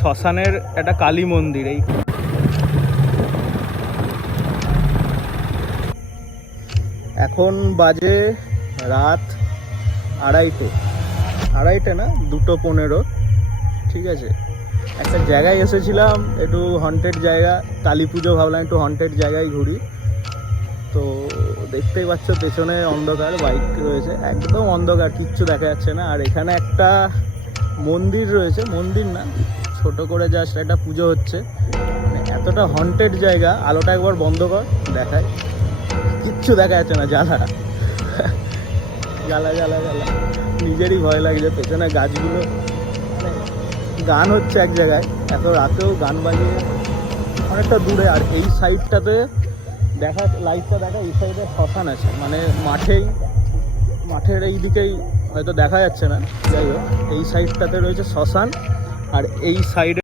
শ্মশানের একটা কালী মন্দির। এই এখন বাজে রাত আড়াইটে না 2:15, ঠিক আছে। একটা জায়গায় এসেছিলাম, একটু হন্টেড জায়গা, কালী পুজো, ভাবলাম একটু হন্টেড জায়গায় ঘুরি। তো দেখতেই পাচ্ছ পেছনে অন্ধকার, বাইক রয়েছে, একদম অন্ধকার, কিচ্ছু দেখা যাচ্ছে না। আর এখানে একটা মন্দির রয়েছে, মন্দির না, ছোট করে জাস্ট একটা পুজো হচ্ছে। মানে এতটা হন্টেড জায়গা, আলোটা একবার বন্ধ কর, দেখায় কিচ্ছু দেখা যাচ্ছে না, জ্বালা জ্বালা জ্বালা জ্বালা, নিজেরই ভয় লাগছে। পেছনে গাছগুলো, মানে গান হচ্ছে এক জায়গায়, এত রাতেও গান বাজিয়ে অনেকটা দূরে। আর এই সাইডটাতে দেখা, লাইটটা দেখা, এই সাইডে শ্মশান আছে, মানে মাঠের এই দিকেই হয়তো দেখা যাচ্ছে না, যাই হোক এই সাইডটাতে রয়েছে শ্মশান। আর এই সাইডে